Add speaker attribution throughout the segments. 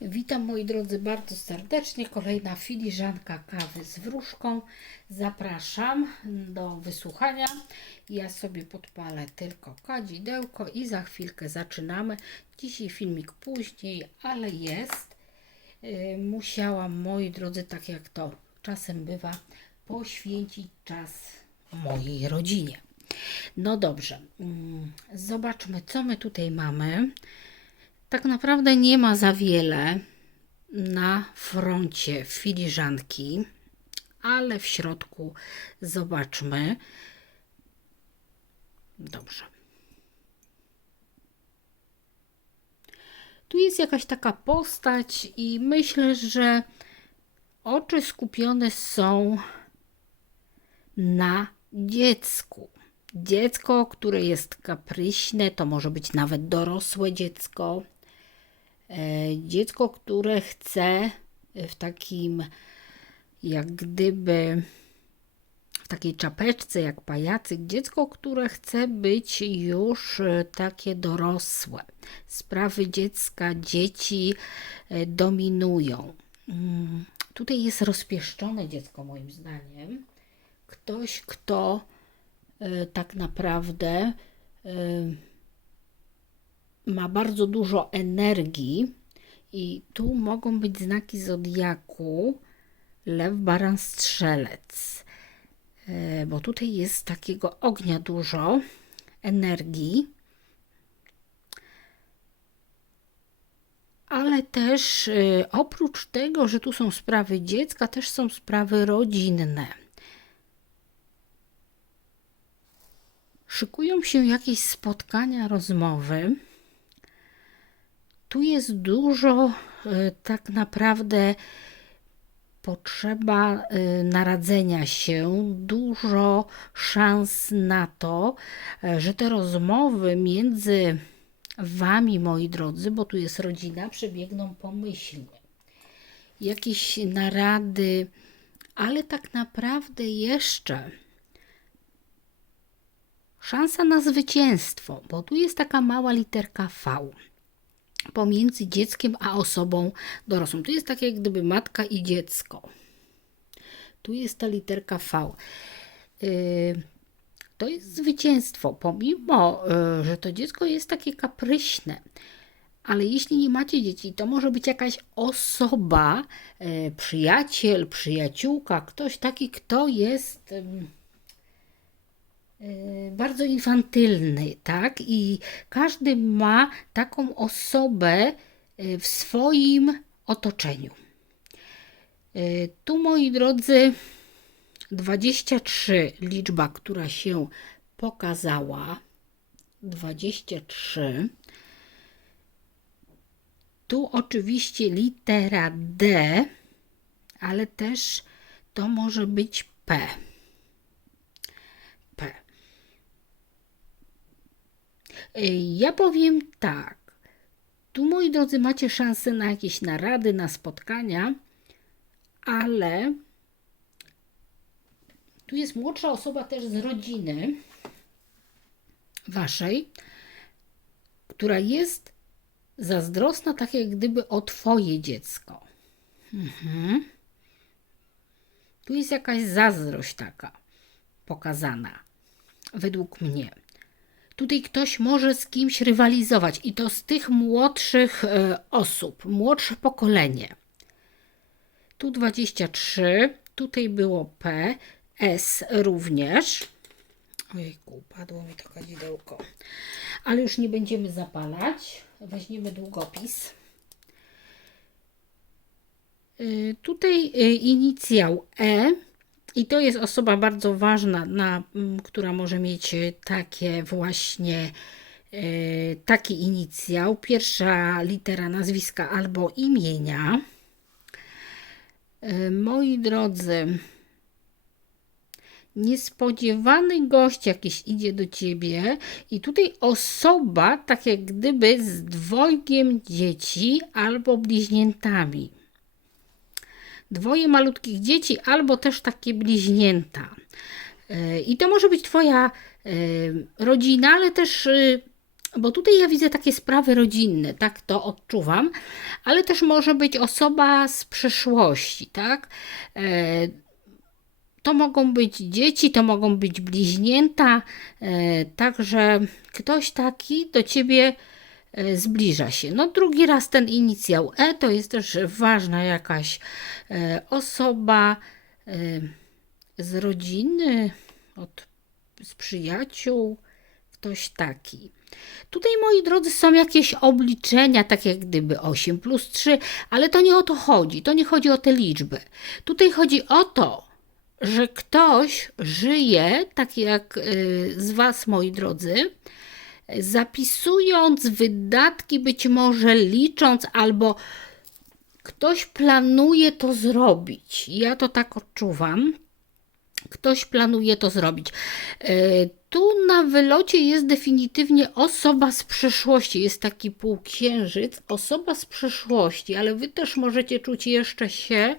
Speaker 1: Witam moi drodzy bardzo serdecznie. Kolejna filiżanka kawy z wróżką. Zapraszam do wysłuchania. Ja sobie podpalę tylko kadzidełko i za chwilkę zaczynamy. Dzisiaj filmik później, ale jest. Yy, Musiałam, moi drodzy, tak jak to czasem bywa, poświęcić czas mojej rodzinie. No dobrze, mm, zobaczmy, co my tutaj mamy. Tak naprawdę nie ma za wiele na froncie filiżanki, ale w środku zobaczmy. Dobrze. Tu jest jakaś taka postać i myślę, że oczy skupione są na dziecku. Dziecko, które jest kapryśne, to może być nawet dorosłe dziecko. E, Dziecko, które chce w takim, jak gdyby, w takiej czapeczce, jak pajacyk, dziecko, które chce być już e, takie dorosłe. Sprawy dziecka, dzieci e, dominują. Mm, Tutaj jest rozpieszczone dziecko, moim zdaniem. Ktoś, kto e, tak naprawdę e, ma bardzo dużo energii i tu mogą być znaki zodiaku lew, baran, strzelec. E, Bo tutaj jest takiego ognia dużo, energii. Ale też e, oprócz tego, że tu są sprawy dziecka, też są sprawy rodzinne. Szykują się jakieś spotkania, rozmowy. Tu jest dużo e, tak naprawdę potrzeba e, naradzenia się, dużo szans na to, e, że te rozmowy między Wami, moi drodzy, bo tu jest rodzina, przebiegną pomyślnie. Jakieś narady, ale tak naprawdę jeszcze szansa na zwycięstwo, bo tu jest taka mała literka V pomiędzy dzieckiem a osobą dorosłą. Tu jest tak jak gdyby matka i dziecko. Tu jest ta literka V. Yy, to jest zwycięstwo, pomimo, yy, że to dziecko jest takie kapryśne. Ale jeśli nie macie dzieci, to może być jakaś osoba, yy, przyjaciel, przyjaciółka, ktoś taki, kto jest y, bardzo infantylny, tak? I każdy ma taką osobę y, w swoim otoczeniu. Y, Tu, moi drodzy, 23 liczba, która się pokazała. 23. Tu oczywiście litera D, ale też to może być. P. Ja powiem tak. Tu, moi drodzy, macie szansę na jakieś narady, na spotkania, ale tu jest młodsza osoba też z rodziny waszej, która jest zazdrosna, tak jak gdyby o twoje dziecko. Mhm. Tu jest jakaś zazdrość taka pokazana, według mnie. Tutaj ktoś może z kimś rywalizować i to z tych młodszych e, osób, młodsze pokolenie. Tu 23, tutaj było P, S również. Ojejku, upadło mi to kadzidełko. Ale już nie będziemy zapalać. Weźmiemy długopis. Y, Tutaj y, inicjał E i to jest osoba bardzo ważna, na, która może mieć y, takie właśnie y, taki inicjał. Pierwsza litera nazwiska albo imienia. Y, Moi drodzy, niespodziewany gość jakiś idzie do ciebie i tutaj osoba tak jak gdyby z dwojgiem dzieci albo bliźniętami. Dwoje malutkich dzieci albo też takie bliźnięta. Yy, I to może być twoja yy, rodzina, ale też yy, bo tutaj ja widzę takie sprawy rodzinne, tak to odczuwam, ale też może być osoba z przeszłości, tak? E, to mogą być dzieci, to mogą być bliźnięta, e, także ktoś taki do ciebie e, zbliża się. No drugi raz ten inicjał E to jest też ważna jakaś e, osoba e, z rodziny, od, z przyjaciół, ktoś taki. Tutaj, moi drodzy, są jakieś obliczenia, tak jak gdyby 8 plus 3, ale to nie o to chodzi. To nie chodzi o tę liczbę. Tutaj chodzi o to, że ktoś żyje, tak jak z Was, moi drodzy, zapisując wydatki, być może licząc, albo ktoś planuje to zrobić. Ja to tak odczuwam. Ktoś planuje to zrobić. Y, tu na wylocie jest definitywnie osoba z przeszłości. Jest taki półksiężyc, osoba z przeszłości, ale wy też możecie czuć jeszcze się,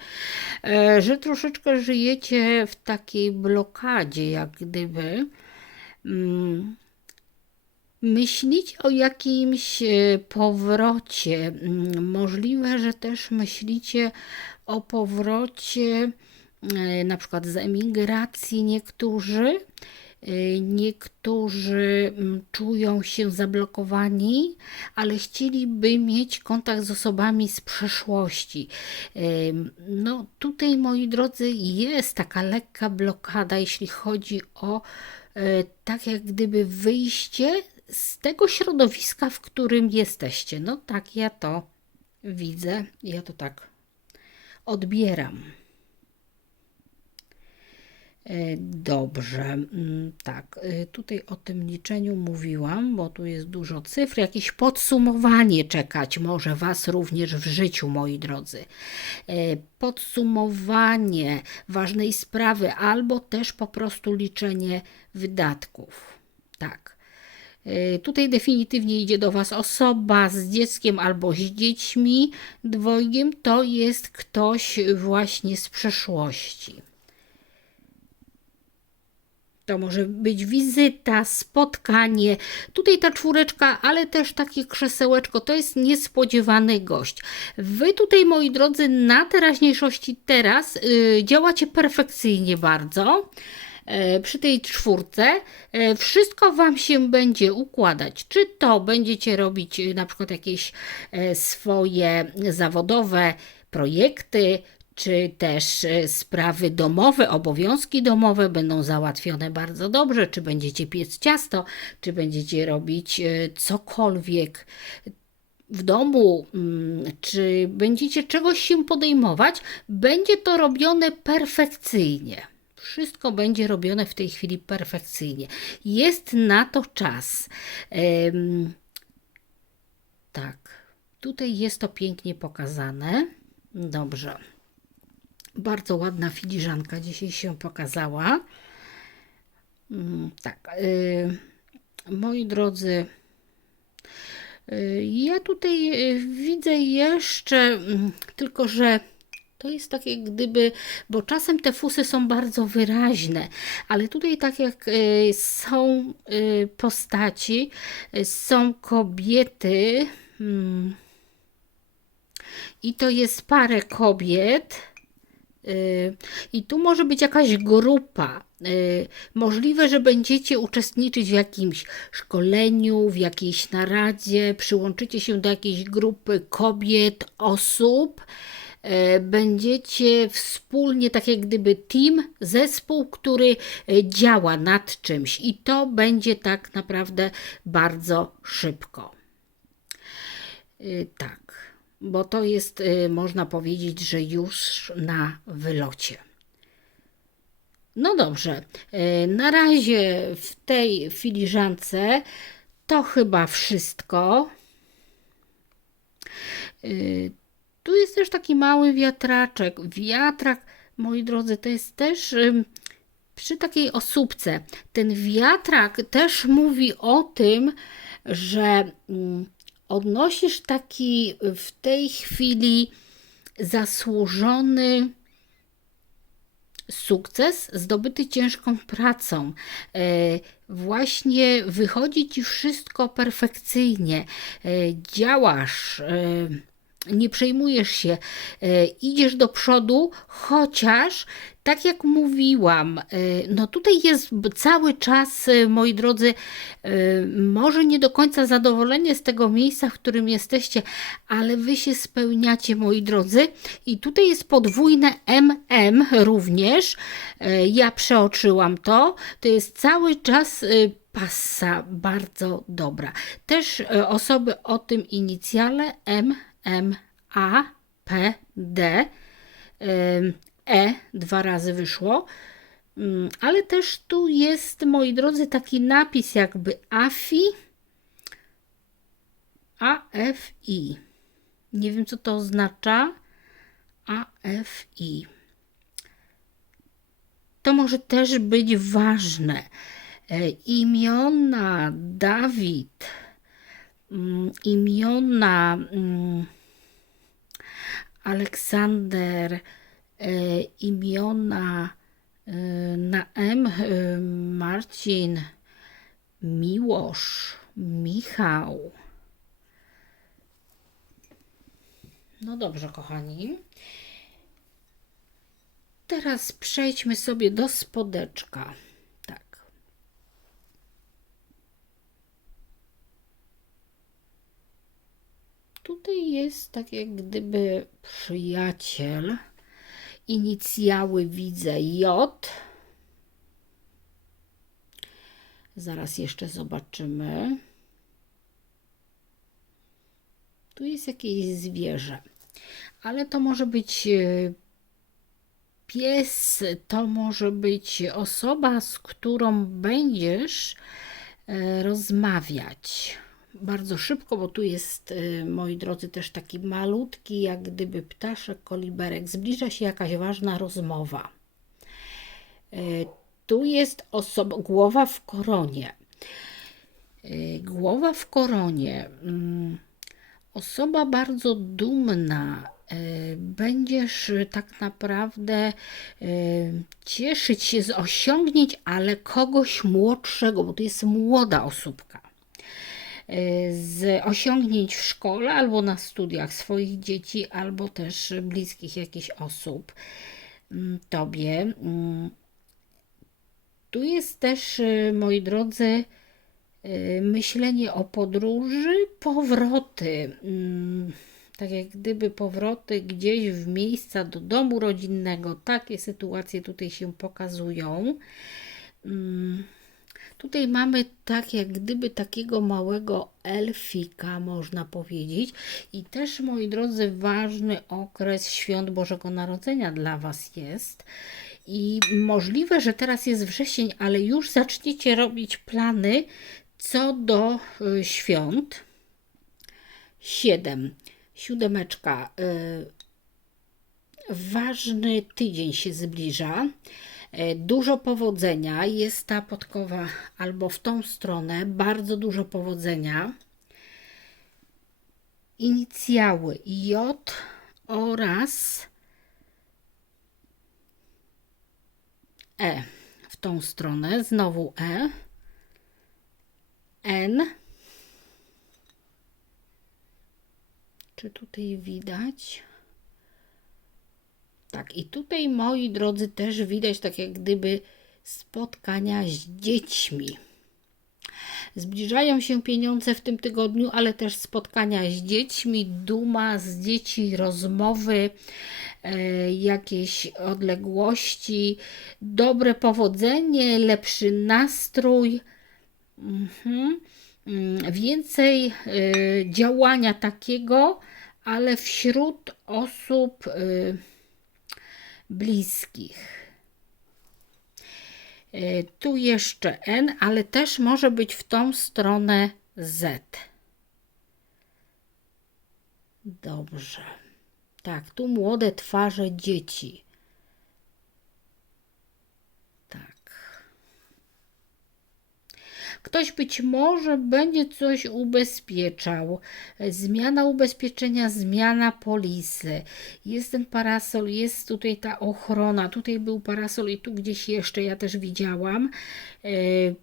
Speaker 1: e, że troszeczkę żyjecie w takiej blokadzie, jak gdyby. Mm, myślić o jakimś e, powrocie. Mm, możliwe, że też myślicie o powrocie e, na przykład z emigracji niektórzy Y, niektórzy mm, czują się zablokowani, ale chcieliby mieć kontakt z osobami z przeszłości. No, tutaj, moi drodzy, jest taka lekka blokada, jeśli chodzi o tak jak gdyby wyjście z tego środowiska, w którym jesteście. No, tak ja to widzę, ja to tak odbieram. E, dobrze, mm, tak. E, tutaj o tym liczeniu mówiłam, bo tu jest dużo cyfr. Jakieś podsumowanie czekać może Was również w życiu, moi drodzy. E, podsumowanie ważnej sprawy, albo też po prostu liczenie wydatków. Tak. Tutaj definitywnie idzie do Was osoba z dzieckiem albo z dziećmi dwojgiem. To jest ktoś właśnie z przeszłości. To może być wizyta, spotkanie. Tutaj ta czwóreczka, ale też takie krzesełeczko. To jest niespodziewany gość. Wy tutaj, moi drodzy, na teraźniejszości teraz yy, działacie perfekcyjnie bardzo przy tej czwórce e, wszystko Wam się będzie układać. Czy to będziecie robić y, na przykład jakieś e, swoje zawodowe projekty, czy też e, sprawy domowe, obowiązki domowe będą załatwione bardzo dobrze, czy będziecie piec ciasto, czy będziecie robić e, cokolwiek w domu, mm, czy będziecie czegoś się podejmować, będzie to robione perfekcyjnie. Wszystko będzie robione w tej chwili perfekcyjnie. Jest na to czas. Ehm, tak, tutaj jest to pięknie pokazane. Dobrze. Bardzo ładna filiżanka dzisiaj się pokazała. Mm, tak, y, moi drodzy, y, ja tutaj y, widzę jeszcze, mm, tylko że to jest tak jak gdyby, bo czasem te fusy są bardzo wyraźne, ale tutaj tak jak są postaci, są kobiety mm, i to jest parę kobiet, i tu może być jakaś grupa. Y, możliwe, że będziecie uczestniczyć w jakimś szkoleniu, w jakiejś naradzie, przyłączycie się do jakiejś grupy kobiet, osób. Y, będziecie wspólnie, tak jak gdyby team, zespół, który y, działa nad czymś, i to będzie tak naprawdę bardzo szybko. Tak bo to jest, można powiedzieć, że już na wylocie. No dobrze, na razie w tej filiżance to chyba wszystko. Tu jest też taki mały wiatraczek. Wiatrak, moi drodzy, to jest też przy takiej osóbce. Ten wiatrak też mówi o tym, że mm, odnosisz taki w tej chwili zasłużony sukces zdobyty ciężką pracą. E, Właśnie wychodzi ci wszystko perfekcyjnie. E, Działasz, e, nie przejmujesz się, e, idziesz do przodu, chociaż tak jak mówiłam, e, no tutaj jest cały czas, e, moi drodzy, może nie do końca zadowolenie z tego miejsca, w którym jesteście, ale wy się spełniacie, moi drodzy. I tutaj jest podwójne MM również. Ja przeoczyłam to. To jest cały czas pasa bardzo dobra. Też osoby o tym inicjale M, M, A, P, D. E dwa razy wyszło. Ym, Ale też tu jest, moi drodzy, taki napis jakby AFI, AFI. Nie wiem, co to oznacza. AFI. To może też być ważne. E, Imiona Dawid, mm, imiona mm, Aleksander, e, imiona e, na M, e, Marcin, Miłosz, Michał. No dobrze, kochani. Teraz przejdźmy sobie do spodeczka. Tak. Tutaj jest tak jak gdyby przyjaciel. Inicjały widzę J. Zaraz jeszcze zobaczymy. Tu jest jakieś zwierzę, ale to może być e, pies, to może być osoba, z którą będziesz e, rozmawiać bardzo szybko, bo tu jest, e, moi drodzy, też taki malutki, jak gdyby ptaszek, koliberek. Zbliża się jakaś ważna rozmowa. E, Tu jest osoba, głowa w koronie. E, Głowa w koronie. mm, Osoba bardzo dumna. Będziesz tak naprawdę cieszyć się z osiągnięć, ale kogoś młodszego, bo to jest młoda osóbka. E, Z osiągnięć w szkole albo na studiach swoich dzieci, albo też bliskich jakichś osób mm, tobie. Mm, Tu jest też, e, moi drodzy, e, myślenie o podróży, powroty. mm, Tak jak gdyby powroty gdzieś w miejsca do domu rodzinnego. Takie sytuacje tutaj się pokazują. Tutaj mamy tak jak gdyby takiego małego elfika, można powiedzieć. I też, moi drodzy, ważny okres świąt Bożego Narodzenia dla Was jest. I możliwe, że teraz jest wrzesień, ale już zaczniecie robić plany co do y, świąt. 7. Siódemeczka. Y, ważny tydzień się zbliża. E, Dużo powodzenia. Jest ta podkowa albo w tą stronę. Bardzo dużo powodzenia. Inicjały J oraz E w tą stronę. Znowu E. N. Czy tutaj widać? Tak, i tutaj, moi drodzy, też widać tak jak gdyby spotkania z dziećmi. Zbliżają się pieniądze w tym tygodniu, ale też spotkania z dziećmi, duma z dzieci, rozmowy, e, jakieś odległości, dobre powodzenie, lepszy nastrój. Mhm. Mm, Więcej e, działania takiego, ale wśród osób. e, bliskich. E, Tu jeszcze N, ale też może być w tą stronę Z. Dobrze. Tak, tu młode twarze dzieci. Tak. Ktoś być może będzie coś ubezpieczał. Zmiana ubezpieczenia, zmiana polisy. Jest ten parasol, jest tutaj ta ochrona. Tutaj był parasol i tu gdzieś jeszcze ja też widziałam. E,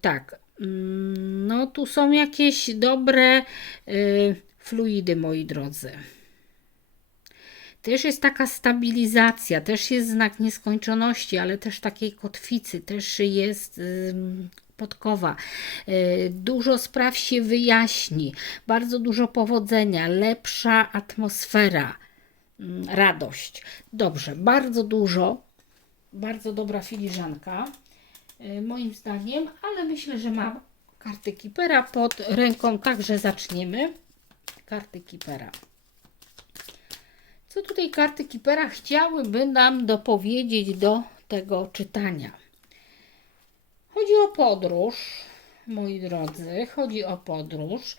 Speaker 1: tak. Mm, No tu są jakieś dobre e, fluidy, moi drodzy. Też jest taka stabilizacja, też jest znak nieskończoności, ale też takiej kotwicy, też jest podkowa. Y, Dużo spraw się wyjaśni, bardzo dużo powodzenia, lepsza atmosfera, ym, radość. Dobrze, bardzo dużo, bardzo dobra filiżanka, y, moim zdaniem, ale myślę, że mam karty Kipera pod ręką, także zaczniemy. Karty Kipera. Co tutaj karty Kipera chciałyby nam dopowiedzieć do tego czytania? Chodzi o podróż, moi drodzy, chodzi o podróż.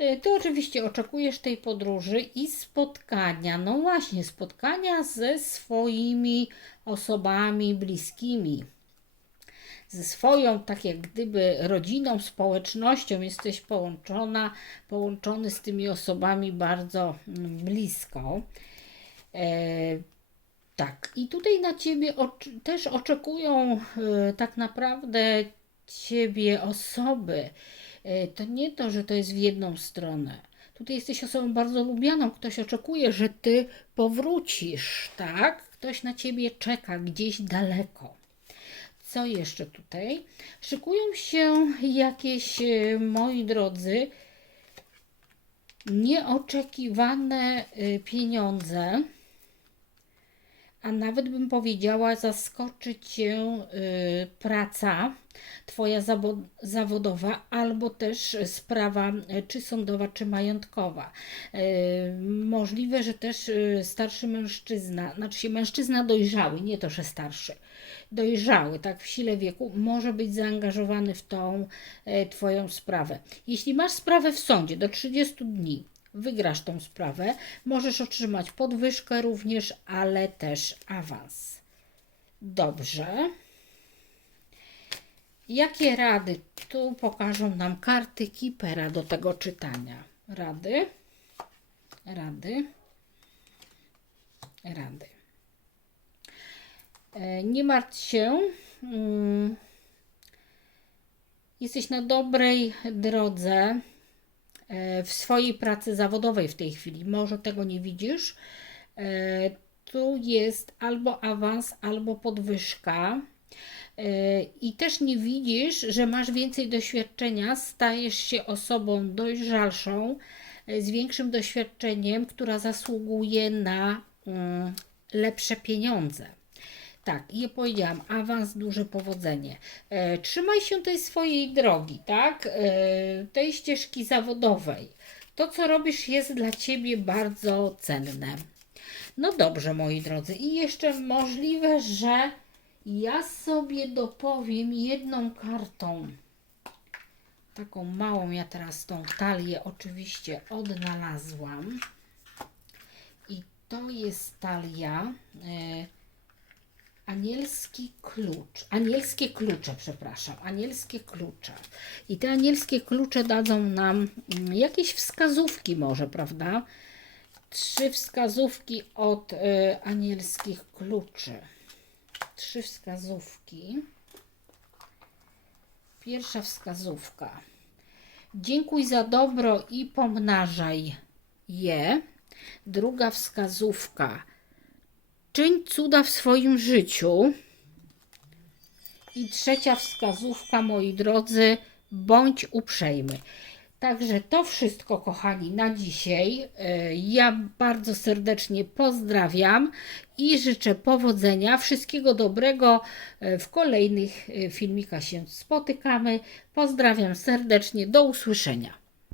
Speaker 1: Y, Ty oczywiście oczekujesz tej podróży i spotkania, no właśnie, spotkania ze swoimi osobami bliskimi, ze swoją, tak jak gdyby rodziną, społecznością jesteś połączona, połączony z tymi osobami bardzo mm, blisko. Tak, i tutaj na ciebie oczy- też oczekują e, tak naprawdę ciebie osoby. E, to nie to, że to jest w jedną stronę. Tutaj jesteś osobą bardzo lubianą. Ktoś oczekuje, że ty powrócisz, tak? Ktoś na ciebie czeka gdzieś daleko. Co jeszcze tutaj? Szykują się jakieś, e, moi drodzy, nieoczekiwane y, pieniądze, a nawet bym powiedziała, zaskoczy cię y, praca Twoja zawodowa, albo też sprawa y, czy sądowa, czy majątkowa. Y, Możliwe, że też y, starszy mężczyzna, znaczy się mężczyzna dojrzały, nie to, że starszy, dojrzały, tak w sile wieku, może być zaangażowany w tą e, Twoją sprawę. Jeśli masz sprawę w sądzie do 30 dni, wygrasz tą sprawę, możesz otrzymać podwyżkę również, ale też awans. Dobrze. Jakie rady tu pokażą nam karty Kipera do tego czytania? Rady, rady, rady. E, Nie martw się. mm, Jesteś na dobrej drodze w swojej pracy zawodowej w tej chwili. Może tego nie widzisz. E, Tu jest albo awans, albo podwyżka. E, I też nie widzisz, że masz więcej doświadczenia, stajesz się osobą dojrzalszą, e, z większym doświadczeniem, która zasługuje na mm, lepsze pieniądze. Tak, i ja powiedziałam, awans, duże powodzenie. E, trzymaj się tej swojej drogi, tak? E, tej ścieżki zawodowej. To, co robisz, jest dla ciebie bardzo cenne. No dobrze, moi drodzy, i jeszcze możliwe, że ja sobie dopowiem jedną kartą. Taką małą, ja teraz tą talię oczywiście odnalazłam. I to jest talia. E, Anielski klucz, anielskie klucze, przepraszam, anielskie klucze. I te anielskie klucze dadzą nam mm, jakieś wskazówki, może, prawda? Trzy wskazówki od y, anielskich kluczy. Trzy wskazówki. Pierwsza wskazówka. Dziękuj za dobro i pomnażaj je. Druga wskazówka. Czyń cuda w swoim życiu. I trzecia wskazówka, moi drodzy, bądź uprzejmy. Także to wszystko, kochani, na dzisiaj. E, Ja bardzo serdecznie pozdrawiam i życzę powodzenia, wszystkiego dobrego. E, W kolejnych e, filmikach się spotykamy. Pozdrawiam serdecznie, do usłyszenia.